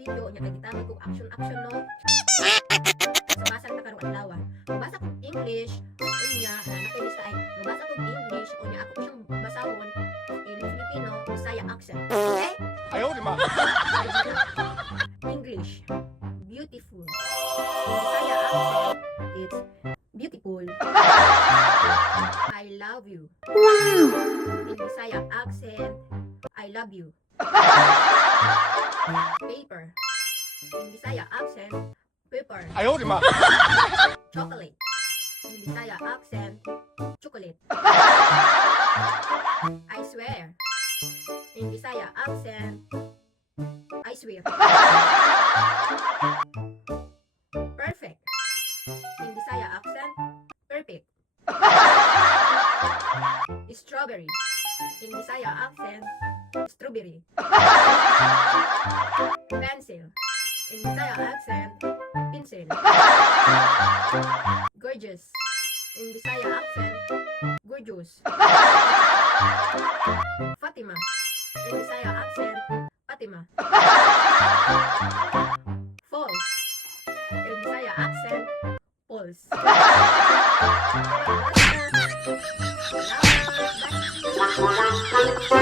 video nya kay gitawag kog action no. Sa basag ta karong adlaw. Mabasa kog English unya nakalista ay mabasa kog English unya ako po siyang basahon in Filipino Bisaya accent. Okay? Ayaw di ma. English beautiful. In Bisaya accent it's beautiful. I love you. In Bisaya accent I love you. Paper. In Bisaya accent, paper. Ayaw di ma. Chocolate. In Bisaya accent, chocolate. I swear. In Bisaya accent, I swear. Perfect. In Bisaya accent, perfect. Strawberry. In Bisaya accent, strawberry. Pencil. In Bisaya accent, pencil. Gorgeous. In Bisaya accent, gorgeous. Fatima. In Bisaya accent, Fatima. False. In Bisaya accent, false. Salamat.